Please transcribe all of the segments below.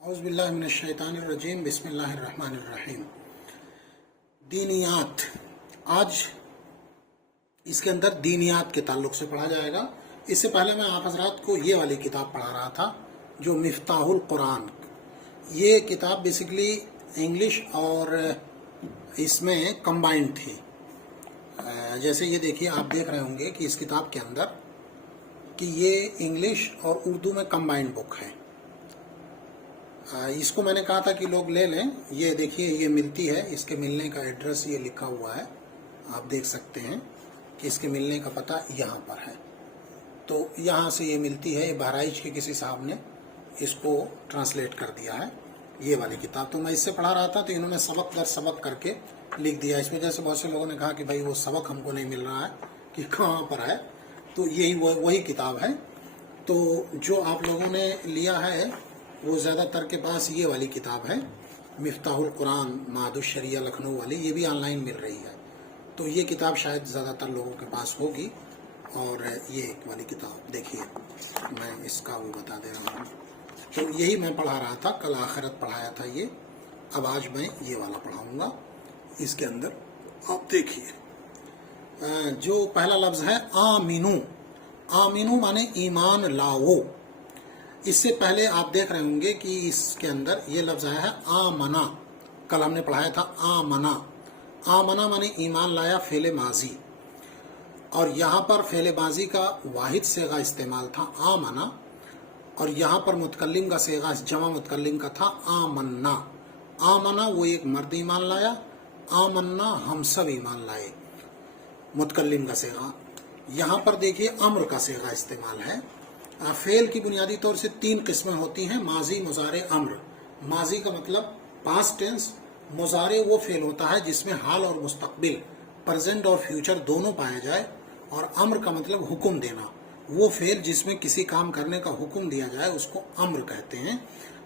औज़ुबिल्लाहि मिनश्शैतानिर्रजीम बिस्मिल्लाहिर्रहमानिर्रहीम। दीनियात, आज इसके अंदर दीनियात के ताल्लुक़ से पढ़ा जाएगा। इससे पहले मैं आप हज़रात को ये वाली किताब पढ़ा रहा था जो मिफ्ताहुल कुरान। ये किताब बेसिकली इंग्लिश और इसमें कंबाइंड थी। जैसे ये देखिए, आप देख रहे होंगे कि इस किताब के अंदर कि ये इंग्लिश और उर्दू में कंबाइंड बुक है। इसको मैंने कहा था कि लोग ले लें। ये देखिए, ये मिलती है, इसके मिलने का एड्रेस ये लिखा हुआ है, आप देख सकते हैं कि इसके मिलने का पता यहाँ पर है। तो यहाँ से ये मिलती है। ये बहराइच के किसी साहब ने इसको ट्रांसलेट कर दिया है, ये वाली किताब। तो मैं इससे पढ़ा रहा था तो इन्होंने सबक दर सबक करके लिख दिया। इस वजह से बहुत से लोगों ने कहा कि भाई वो सबक हमको नहीं मिल रहा है कि कहाँ पर है। तो यही वही किताब है। तो जो आप लोगों ने लिया है वो ज़्यादातर के पास ये वाली किताब है, मिफ्ताहुल कुरान मादुश शरिया लखनऊ वाली। ये भी ऑनलाइन मिल रही है। तो ये किताब शायद ज़्यादातर लोगों के पास होगी। और ये एक वाली किताब देखिए, मैं इसका वो बता दे रहा हूँ। तो यही मैं पढ़ा रहा था, कल आखिरत पढ़ाया था ये। अब आज मैं ये वाला पढ़ाऊँगा। इसके अंदर आप देखिए, जो पहला लफ्ज़ है आमीनू। आमीनू माने ईमान लाओ। इससे पहले आप देख रहे होंगे कि इसके अंदर ये लफ्ज़ आया है आमना। कल हमने पढ़ाया था आमना। आमना माने ईमान लाया, फेले माजी। और यहाँ पर फेले माजी का वाहिद सेगा इस्तेमाल था आमना, और यहाँ पर मुतकल्लिम का सेगा जमा मुतकल्लिम का था आमन्ना। आमना वो एक मर्द ईमान लाया, आमन्ना हम सब ईमान लाए, मुतकल्लिम का सेगा। यहाँ पर देखिए अम्र का सेगा इस्तेमाल है। फेल की बुनियादी तौर से तीन किस्में होती हैं, माजी, मुजारे, अम्र। माजी का मतलब पास्ट टेंस, मुजारे वो फेल होता है जिसमें हाल और मुस्तकबिल, प्रेजेंट और फ्यूचर दोनों पाया जाए। और अम्र का मतलब हुक्म देना, वो फेल जिसमें किसी काम करने का हुक्म दिया जाए उसको अम्र कहते हैं।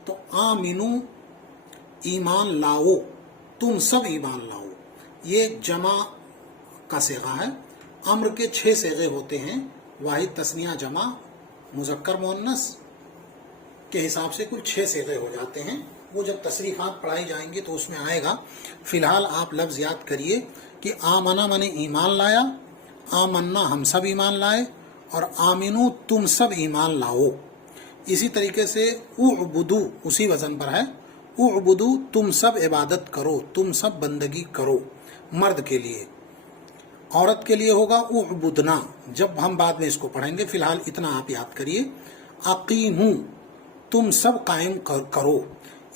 तो आमीनू ईमान लाओ, तुम सब ईमान लाओ, ये जमा का सेगा है। अम्र के 6 सेगे होते हैं, वाहिद, तस्निया, जमा, मुज़क्कर, मुअन्नस के हिसाब से कुल 6 सेगे हो जाते हैं। वो जब तसरीफ़ात पढ़ाई जाएंगी तो उसमें आएगा। फ़िलहाल आप लफ्ज़ याद करिए कि आमना माने ईमान लाया, आमन्ना हम सब ईमान लाए, और आमिनू तुम सब ईमान लाओ। इसी तरीके से उअबुदू उसी वज़न पर है। उअबुदू तुम सब इबादत करो, तुम सब बंदगी करो। मर्द के लिए, औरत के लिए होगा उअबुदना, जब हम बाद में इसको पढ़ेंगे। फिलहाल इतना आप याद करिए। अकीमू तुम सब कायम करो।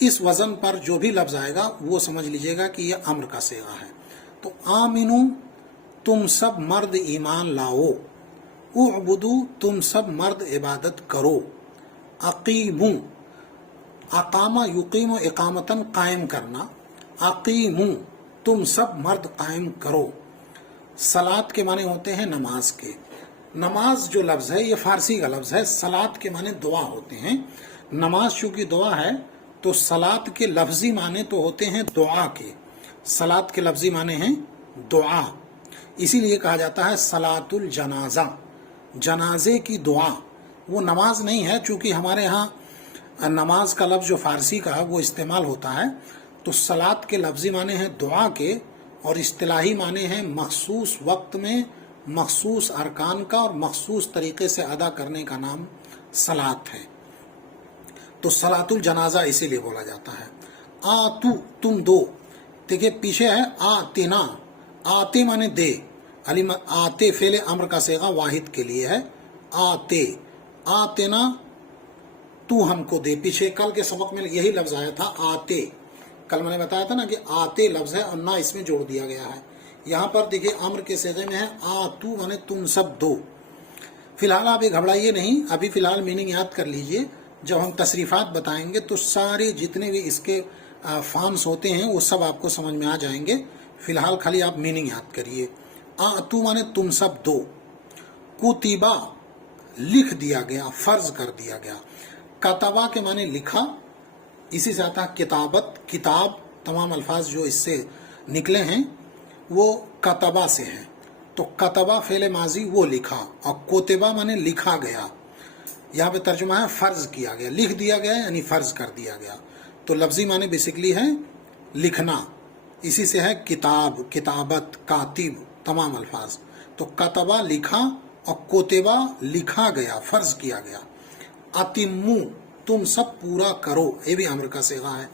इस वज़न पर जो भी लफ्ज़ आएगा वो समझ लीजिएगा कि ये अम्र का सेगा है। तो आमिनू तुम सब मर्द ईमान लाओ, उअबुदू तुम सब मर्द इबादत करो। अकीमू, अकामा युकीमु इकामतन कायम करना। अकीमू तुम सब मर्द कायम करो। सलात के माने होते हैं नमाज के। नमाज जो लफ्ज़ है ये फ़ारसी का लफ्ज़ है। सलात के माने दुआ होते हैं। नमाज चूँकि दुआ है तो सलात के लफ्ज़ी माने तो होते हैं दुआ के। सलात के लफ्ज़ी माने हैं दुआ, इसीलिए कहा जाता है सलातुल जनाजा, जनाजे की दुआ। वो नमाज नहीं है, चूँकि हमारे यहाँ नमाज का लफ्ज़ जो फ़ारसी का है वो इस्तेमाल होता है। तो सलात के लफ्ज़ी माने हैं दुआ के, और इस्तिलाही माने हैं मखसूस वक्त में मखसूस अरकान का और मखसूस तरीके से अदा करने का नाम सलात है। तो सलातुल जनाजा इसीलिए बोला जाता है। आतू तुम दो। देखिए पीछे है आतेना। आते माने दे, अली आते फेले अम्र का सेगा वाहिद के लिए है। आते, आतेना तू हमको दे। पीछे कल के सबक में यही लफ्ज़ आया था आते। कल मैंने बताया था ना कि आते लफ्ज़ है और ना इसमें जोड़ दिया गया है। यहाँ पर देखिए अम्र के सेगे में है आतू माने तुम सब दो। फिलहाल आप ये घबराइए नहीं, अभी फ़िलहाल मीनिंग याद कर लीजिए। जब हम तसरीफ़ात बताएंगे तो सारे जितने भी इसके फॉर्म्स होते हैं वो सब आपको समझ में आ जाएंगे। फ़िलहाल खाली आप मीनिंग याद करिए। आतू माने तुम सब दो। कुतिबा लिख दिया गया, फ़र्ज़ कर दिया गया। कतबा के माने लिखा, इसी से आता है किताबत, किताब। तमाम अल्फाज जो इससे निकले हैं वो कतबा से हैं। तो कतबा फेले माजी वो लिखा, और कोतिबा माने लिखा गया। यहाँ पे तर्जुमा है फर्ज किया गया, लिख दिया गया यानी फर्ज कर दिया गया। तो लफ्जी माने बेसिकली है लिखना, इसी से है किताब, किताबत, कातिब, तमाम अल्फाज। तो कतबा लिखा और कोतेबा लिखा गया, फर्ज किया गया। अतिम्मू तुम सब पूरा करो, ये भी अम्र का सेगा है।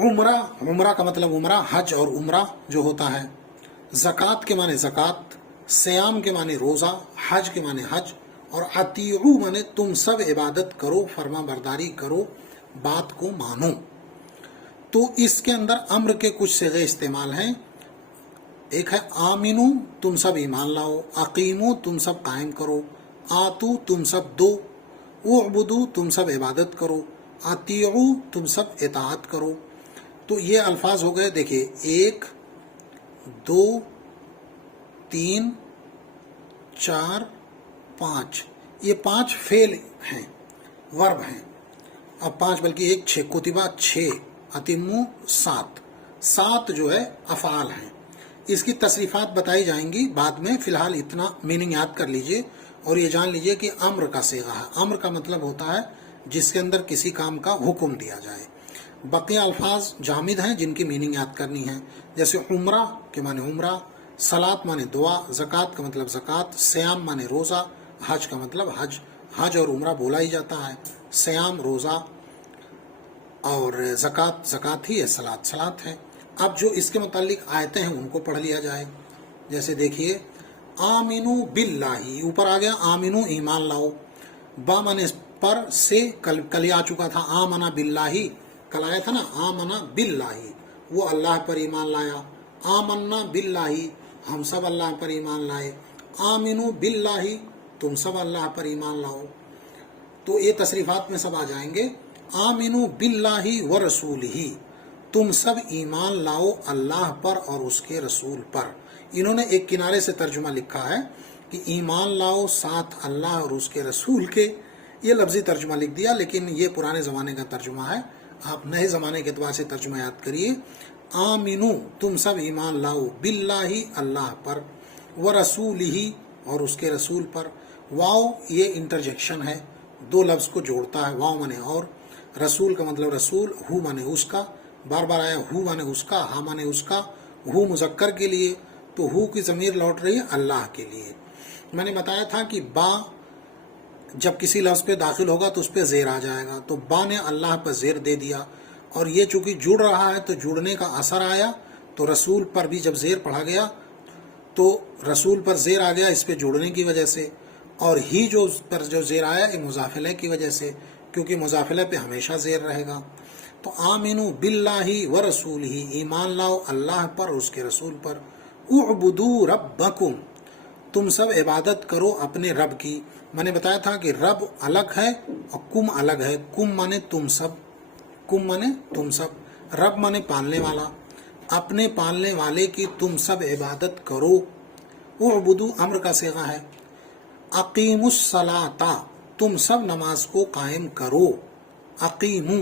उम्रा, उम्रा का मतलब उम्रा, हज और उम्रा जो होता है। ज़कात के माने ज़कात, सियाम के माने रोज़ा, हज के माने हज, और अतीऊ माने तुम सब इबादत करो, फर्मा बरदारी करो, बात को मानो। तो इसके अंदर अम्र के कुछ सेगे इस्तेमाल हैं। एक है आमिनू तुम सब ईमान लाओ, अकीमू तुम सब कायम करो, आतू तुम सब दो, उअबुदू तुम सब इबादत करो, अतीऊ तुम सब इताअत करो। तो ये अल्फाज हो गए, देखिए 1 2 3 4 5, ये 5 फेल हैं, वर्ब हैं। अब 5 बल्कि 1 6, कुतिबा 6, अतिम्मू 7 जो है अफ़आल हैं। इसकी तसरीफ़ात बताई जाएंगी बाद में, फ़िलहाल इतना मीनिंग याद कर लीजिए और ये जान लीजिए कि अम्र का सेगा है। अम्र का मतलब होता है जिसके अंदर किसी काम का हुक्म दिया जाए। बकिया अल्फाज जामिद हैं जिनकी मीनिंग याद करनी है, जैसे उम्रा के माने उम्रा, सलात माने दुआ, ज़कात का मतलब ज़कात, सियाम माने रोज़ा, हज का मतलब हज। हज और उम्रा बोला ही जाता है, सियाम रोज़ा और ज़कात ज़कात ही है, सलात सलात है। अब जो इसके मुतालिक आयतें हैं उनको पढ़ लिया जाए। जैसे देखिए आमिनू बिल्लाही, ऊपर आ गया आमिनू ईमान लाओ, बा माने पर, से कल आ चुका था, आमना बिल्लाही कल आया था ना, आमना बिल्लाही वो अल्लाह पर ईमान लाया, आमन्ना बिल्लाही हम सब अल्लाह पर ईमान लाए, आमिनू बिल्लाही तुम सब अल्लाह पर ईमान लाओ। तो ये तशरीफात में सब आ जाएंगे। आमिनू बिल्लाही व रसूलिही, तुम सब ईमान लाओ अल्लाह पर और उसके रसूल पर। इन्होंने एक किनारे से तर्जुमा लिखा है कि ईमान लाओ साथ अल्लाह और उसके रसूल के, ये लफ्जी तर्जुमा लिख दिया, लेकिन ये पुराने ज़माने का तर्जुमा है। आप नए ज़माने के अतबार से तर्जुमा याद करिए। आमिनू तुम सब ईमान लाओ, बिल्लाही अल्लाह पर, व रसूलिही और उसके रसूल पर। वाव ये इंटरजेक्शन है, 2 लफ्ज़ को जोड़ता है। वाव माने और, रसूल का मतलब रसूल, हु माने उसका, बार बार आया हु माने उसका, हा माने उसका, हु मुज़क्कर के लिए, तो हु की ज़मीर लौट रही है अल्लाह के लिए। मैंने बताया था कि बा जब किसी लफ्ज़ पे दाखिल होगा तो उस पर ज़ेर आ जाएगा, तो बा ने अल्लाह पर ज़ेर दे दिया, और ये चूँकि जुड़ रहा है तो जुड़ने का असर आया, तो रसूल पर भी जब ज़ेर पढ़ा गया तो रसूल पर ज़ेर आ गया इस पे जुड़ने की वजह से, और ही जो पर जो ज़ेर आया ये मुज़ाफ़िले की वजह से, क्योंकि मुज़ाफ़िले पे हमेशा ज़ेर रहेगा। तो आमिनू बिल्लाही व रसूलिही, ईमान लाओ अल्लाह पर और उसके रसूल पर। उअबुदू रब्बकुम, तुम सब इबादत करो अपने रब की। मैंने बताया था कि रब अलग है और कुम अलग है। कुम माने तुम सब, कुम माने तुम सब, रब माने पालने वाला, अपने पालने वाले की तुम सब इबादत करो। उअबुदू अम्र का सेगा है। अकीमुस सलाता, तुम सब नमाज को कायम करो। अकीमू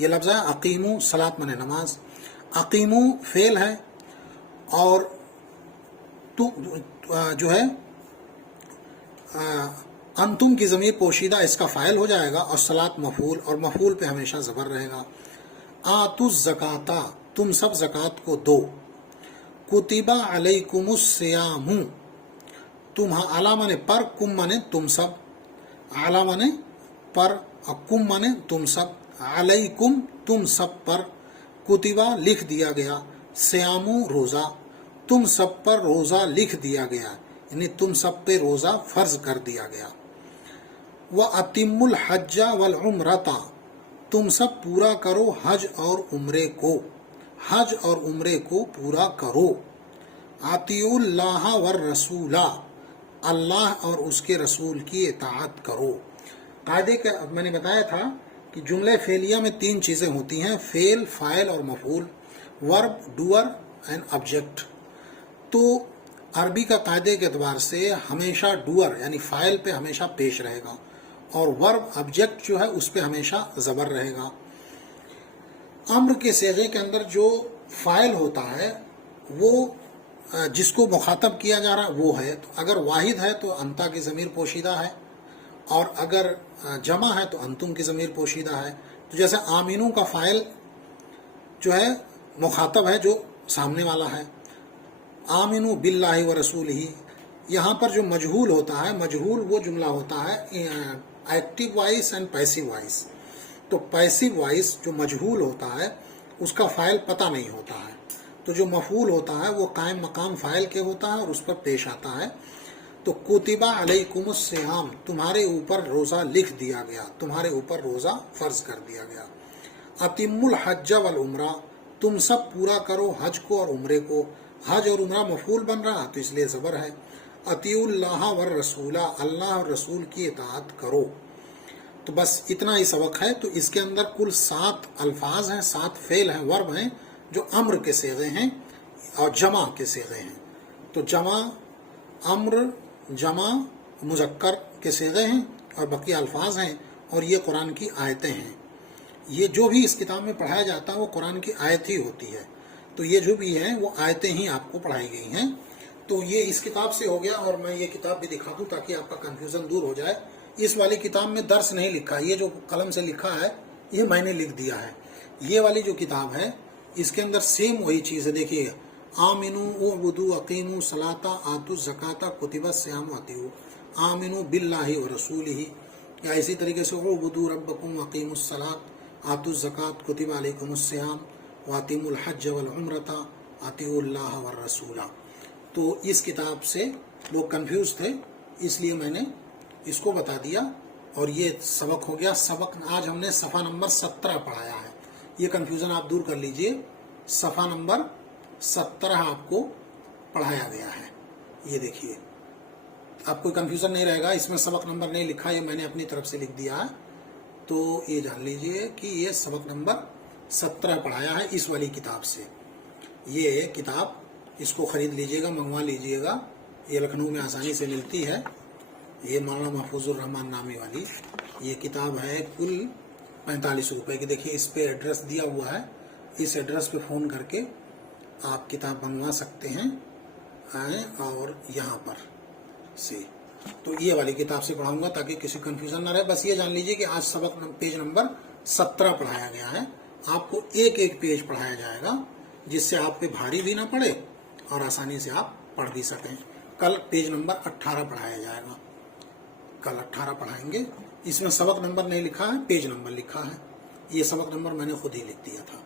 ये लफ्ज़ है, अकीमू सलात माने नमाज, अकीमू फेल है, और तु जो है अंतुम की ज़मीर पोशीदा इसका फ़ाइल हो जाएगा, और सलात मफूल, और मफूल पे हमेशा ज़बर रहेगा। आतुज़ ज़काता, तुम सब ज़कात को दो। कुतिबा अलैकुमुस सियामु, तुम अला माने पर, कुम माने तुम सब, अला माने पर और कुम माने तुम सब, अलैकुम तुम सब पर, कुतिबा लिख दिया गया, सियामु रोज़ा तुम सब पर रोज़ा लिख दिया गया, यानी तुम सब पे रोज़ा फ़र्ज कर दिया गया। व अतिमुल हज्जा वल उम्रता, तुम सब पूरा करो हज और उम्रे को, हज और उम्रे को पूरा करो। आतिउल्लाह वर रसूला, अल्लाह और उसके रसूल की इताअत करो। कायदे का मैंने बताया था कि जुमले फेलिया में 3 चीज़ें होती हैं, फेल, फाइल और मफूल, वर्ब, डूअर एंड ऑब्जेक्ट। तो अरबी का कायदे के अतबार से हमेशा डूअर यानी फाइल पे हमेशा पेश रहेगा, और वर्ब ऑब्जेक्ट जो है उस पे हमेशा ज़बर रहेगा। अम्र के सेगे के अंदर जो फाइल होता है वो जिसको मुखातब किया जा रहा है वो है, तो अगर वाहिद है तो अंता की ज़मीर पोशीदा है, और अगर जमा है तो अंतुम की ज़मीर पोशीदा है। तो जैसे आमीनू का फ़ाइल जो है मुखातब है जो सामने वाला है, आमिनू बिल्लाहि व रसूलिही। यहाँ पर जो मजहूल होता है, मजहूल वो जुमला होता है active voice and passive voice. तो पैसिव वॉइस जो मजहूल होता है उसका फ़ाइल पता नहीं होता है, तो जो मफूल होता है वो कायम मकाम फ़ाइल के होता है और उस पर पेश आता है। तो कुतिबा अलैकुमुस सियाम, तुम्हारे ऊपर रोज़ा लिख दिया गया, तुम्हारे ऊपर रोज़ा फ़र्ज कर दिया गया। अतिमुल हज्ज वल उम्रा, तुम सब पूरा करो हज को और उम्रे को। हज और उम्रा मफूल बन रहा तो इसलिए ज़बर है। अतिउल्लाह वर रसूला, अल्लाह और रसूल की इताअत करो। तो बस इतना ही सबक है। तो इसके अंदर कुल 7 अल्फाज हैं, 7 फ़ेल हैं, वर्ब हैं जो अम्र के सेगे हैं और जमा के सेगे हैं। तो जमा, अम्र, जमा, मुज़क्कर के सेगे हैं और बाकी अल्फाज हैं, और ये कुरान की आयतें हैं। ये जो भी इस किताब में पढ़ाया जाता है वो कुरान की आयत ही होती है। तो ये जो भी है वो आयतें ही आपको पढ़ाई गई हैं। तो ये इस किताब से हो गया, और मैं ये किताब भी दिखा दूँ ताकि आपका कन्फ्यूज़न दूर हो जाए। इस वाली किताब में दर्स नहीं लिखा, ये जो कलम से लिखा है ये मैंने लिख दिया है। ये वाली जो किताब है इसके अंदर सेम वही चीज़ है। देखिए, आमिनू उबुदू अकीमू सलाता आतु ज़काता कुतिबा सियाम अतिउ, आमिनू बिल्लाहि व रसूलिही। या इसी तरीके से उबुदू रब्बकुम अकीमुस सलात आतु ज़कात कुतिबा अलैकुमुस सियाम वातिमुल हज्ज वल उम्रता अतिउल्लाह वर रसूला। तो इस किताब से वो कंफ्यूज थे, इसलिए मैंने इसको बता दिया, और ये सबक हो गया। सबक आज हमने सफ़ा नंबर 17 पढ़ाया है। ये कंफ्यूजन आप दूर कर लीजिए, सफ़ा नंबर 17 आपको पढ़ाया गया है। ये देखिए, आप कोई कंफ्यूजन नहीं रहेगा, इसमें सबक नंबर नहीं लिखा, ये मैंने अपनी तरफ से लिख दिया है। तो ये जान लीजिए कि ये सबक नंबर 17 पढ़ाया है इस वाली किताब से। ये किताब इसको ख़रीद लीजिएगा, मंगवा लीजिएगा, ये लखनऊ में आसानी से मिलती है। ये मौलाना महफूजुर रहमान नामी वाली ये किताब है, कुल 45 रुपये की। देखिए, इस पे एड्रेस दिया हुआ है, इस एड्रेस पे फ़ोन करके आप किताब मंगवा सकते हैं और यहाँ पर से। तो ये वाली किताब से पढ़ाऊँगा ताकि किसी कन्फ्यूज़न ना रहे। बस ये जान लीजिए कि आज सबक पेज नंबर 17 पढ़ाया गया है। आपको एक एक पेज पढ़ाया जाएगा जिससे आप पे भारी भी ना पड़े और आसानी से आप पढ़ भी सकें। कल पेज नंबर 18 पढ़ाया जाएगा, कल 18 पढ़ाएंगे। इसमें सबक नंबर नहीं लिखा है, पेज नंबर लिखा है। ये सबक नंबर मैंने खुद ही लिख दिया था।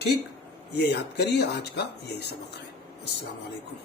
ठीक, ये याद करिए, आज का यही सबक है। अस्सलाम वालेकुम।